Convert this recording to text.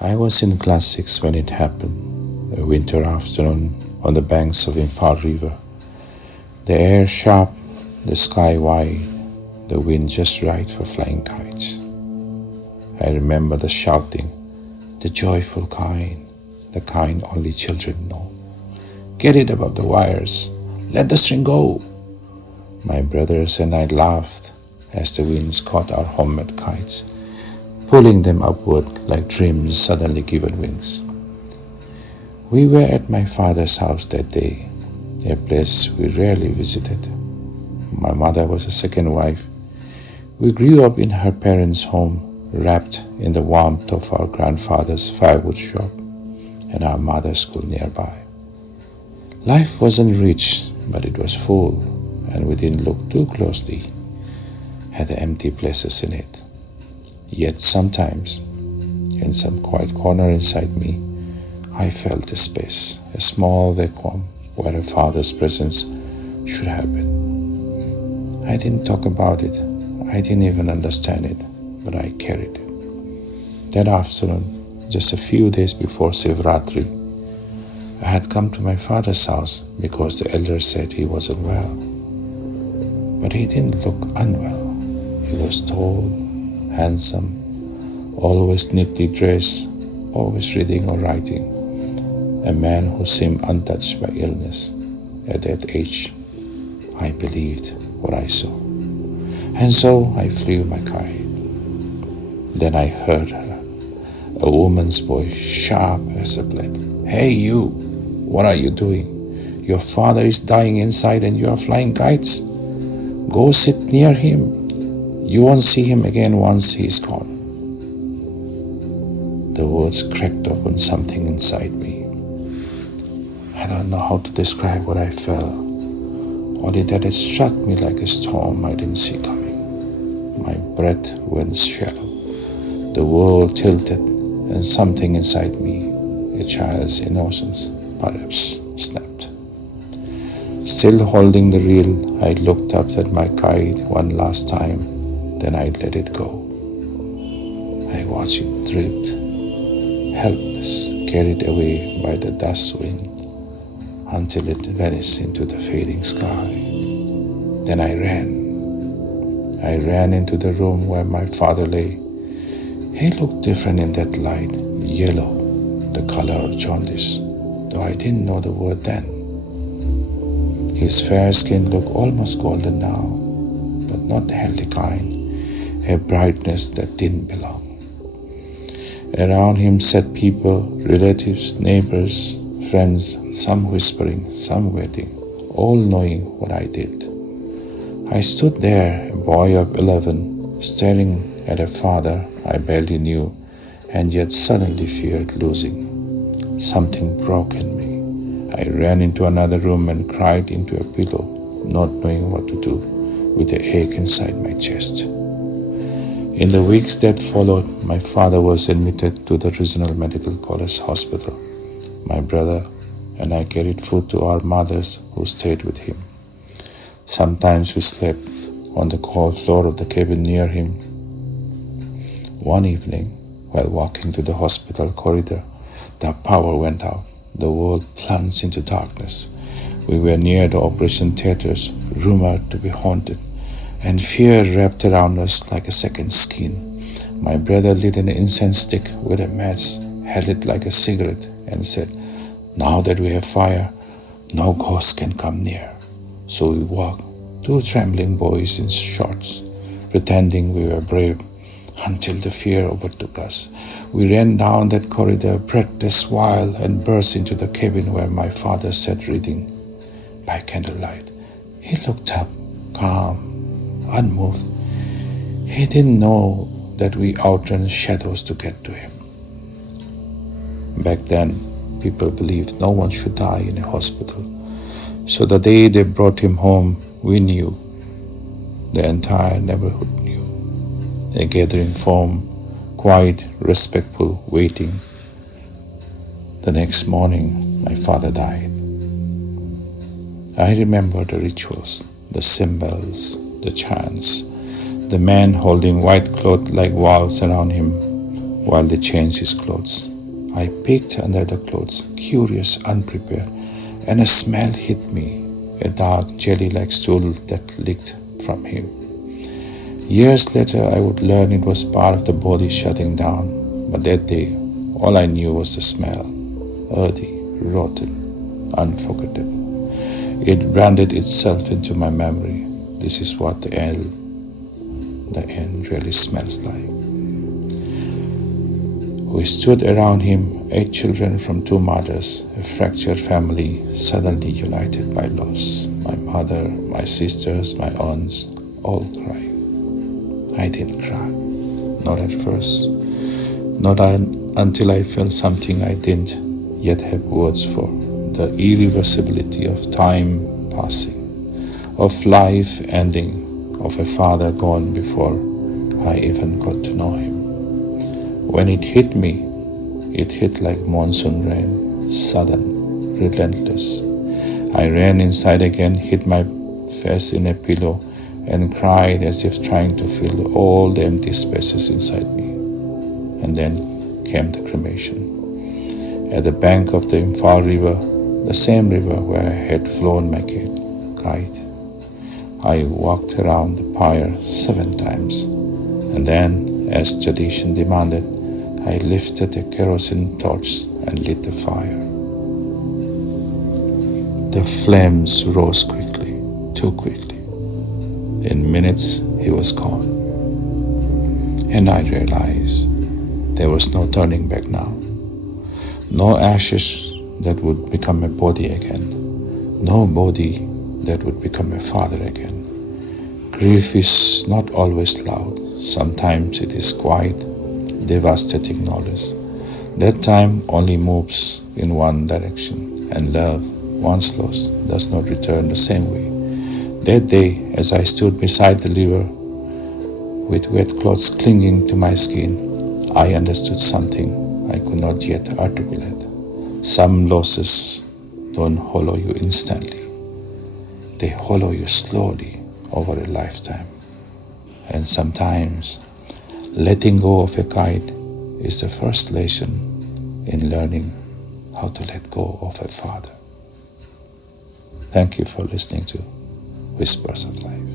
I was in class 6 when it happened, a winter afternoon on the banks of Imphal River. The air sharp, the sky wide, the wind just right for flying kites. I remember the shouting, the joyful kind, the kind only children know. Get it above the wires, let the string go. My brothers and I laughed as the winds caught our homemade kites, pulling them upward like dreams suddenly given wings. We were at my father's house that day, a place we rarely visited. My mother was a second wife. We grew up in her parents' home, wrapped in the warmth of our grandfather's firewood shop and our mother's school nearby. Life wasn't rich, but it was full, and we didn't look too closely at the empty places in it. Yet sometimes, in some quiet corner inside me, I felt a space, a small vacuum where a father's presence should have been. I didn't talk about it, I didn't even understand it, but I carried it. That afternoon, just a few days before Shivratri, I had come to my father's house because the elder said he wasn't well. But he didn't look unwell. He was tall, handsome, always neatly dressed, always reading or writing, a man who seemed untouched by illness. At that age, I believed what I saw. And so I flew my kite. Then I heard her, a woman's voice, sharp as a blade. Hey you, what are you doing? Your father is dying inside and you are flying kites. Go sit near him. You won't see him again once he's gone. The words cracked open something inside me. I don't know how to describe what I felt, only that it struck me like a storm I didn't see coming. My breath went shallow. The world tilted, and something inside me, a child's innocence, perhaps snapped. Still holding the reel, I looked up at my kite one last time, then I let it go. I watched it drift, helpless, carried away by the dust wind, until it vanished into the fading sky. Then I ran. I ran into the room where my father lay. He looked different in that light, yellow, the color of jaundice, though I didn't know the word then. His fair skin looked almost golden now, but not the healthy kind, a brightness that didn't belong. Around him sat people, relatives, neighbors, friends, some whispering, some waiting, all knowing what I did. I stood there, a boy of 11, staring at a father I barely knew, and yet suddenly feared losing. Something broke in me. I ran into another room and cried into a pillow, not knowing what to do, with the ache inside my chest. In the weeks that followed, my father was admitted to the Regional Medical College Hospital. My brother and I carried food to our mothers who stayed with him. Sometimes we slept on the cold floor of the cabin near him. One evening, while walking to the hospital corridor, the power went out. The world plunged into darkness. We were near the operation theaters, rumored to be haunted, and fear wrapped around us like a second skin. My brother lit an incense stick with a match, held it like a cigarette, and said, "Now that we have fire, no ghost can come near." So we walked, two trembling boys in shorts, pretending we were brave, until the fear overtook us. We ran down that corridor, breathless, wild, and burst into the cabin where my father sat reading by candlelight. He looked up, calm, unmoved. He didn't know that we outran shadows to get to him. Back then, people believed no one should die in a hospital. So the day they brought him home, we knew. The entire neighborhood knew. A gathering formed, quiet, respectful, waiting. The next morning, my father died. I remember the rituals, the symbols, the chants, the man holding white cloth like walls around him, while they changed his clothes. I peeked under the clothes, curious, unprepared, and a smell hit me, a dark jelly-like stool that leaked from him. Years later, I would learn it was part of the body shutting down, but that day, all I knew was the smell, earthy, rotten, unforgettable. It branded itself into my memory. This is what the end really smells like. We stood around him, 8 children from 2 mothers, a fractured family suddenly united by loss. My mother, my sisters, my aunts, all crying. I didn't cry, not at first, not until I felt something I didn't yet have words for, the irreversibility of time passing, of life ending, of a father gone before I even got to know him. When it hit me, it hit like monsoon rain, sudden, relentless. I ran inside again, hid my face in a pillow, and cried as if trying to fill all the empty spaces inside me. And then came the cremation. At the bank of the Imphal River, the same river where I had flown my kite, I walked around the pyre 7 times, and then, as tradition demanded, I lifted a kerosene torch and lit the fire. The flames rose quickly, too quickly. In minutes, he was gone. And I realized there was no turning back now. No ashes that would become a body again. No body that would become a father again. Grief is not always loud. Sometimes it is quiet, devastating knowledge. That time only moves in one direction, and love, once lost, does not return the same way. That day, as I stood beside the river, with wet clothes clinging to my skin, I understood something I could not yet articulate. Some losses don't hollow you instantly. They hollow you slowly over a lifetime. And sometimes letting go of a kite is the first lesson in learning how to let go of a father. Thank you for listening to Whispers of Life.